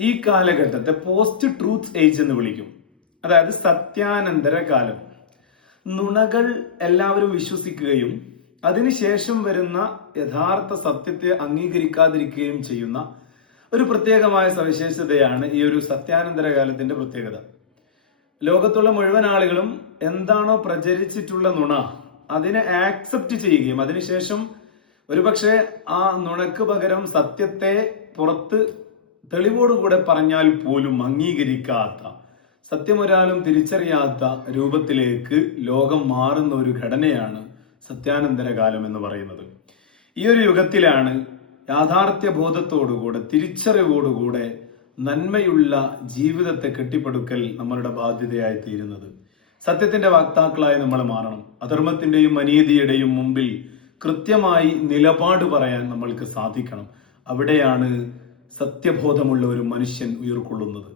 ഈ കാലഘട്ടത്തെ post truth age എന്ന് വിളിക്കും. അതായത് സത്യാനന്തര കാലം. നുണകൾ എല്ലാവരും വിശ്വസിക്കുകയും അതിനുശേഷം വരുന്ന യഥാർത്ഥ സത്യത്തെ അംഗീകരിക്കാതിരിക്കുകയും ചെയ്യുന്ന ഒരു പ്രത്യേകമായ സവിശേഷതയാണ് ഈ ഒരു സത്യാനന്തര കാലത്തിന്റെ പ്രത്യേകത. ലോകത്തുള്ള മുഴുവൻ ആളുകളും എന്താണോ പ്രചരിച്ചിട്ടുള്ള നുണ അതിനെ ആക്സെപ്റ്റ് ചെയ്യുകയും അതിനുശേഷം ഒരുപക്ഷെ ആ നുണക്ക് പകരം സത്യത്തെ പുറത്ത് തെളിവോടുകൂടെ പറഞ്ഞാൽ പോലും അംഗീകരിക്കാത്ത സത്യം ഒരാളും തിരിച്ചറിയാത്ത രൂപത്തിലേക്ക് ലോകം മാറുന്ന ഒരു ഘടനയാണ് സത്യാനന്തര കാലം എന്ന് പറയുന്നത്. ഈ ഒരു യുഗത്തിലാണ് യാഥാർത്ഥ്യ ബോധത്തോടുകൂടെ തിരിച്ചറിവോടുകൂടെ നന്മയുള്ള ജീവിതത്തെ കെട്ടിപ്പടുക്കൽ നമ്മളുടെ ബാധ്യതയായി തീരുന്നത്. സത്യത്തിന്റെ വാക്താക്കളായി നമ്മൾ മാറണം. അധർമ്മത്തിന്റെയും അനീതിയുടെയും മുമ്പിൽ കൃത്യമായി നിലപാട് പറയാൻ നമ്മൾക്ക് സാധിക്കണം. അവിടെയാണ് സത്യബോധമുള്ള ഒരു മനുഷ്യൻ ഉയർക്കൊള്ളുന്നത്.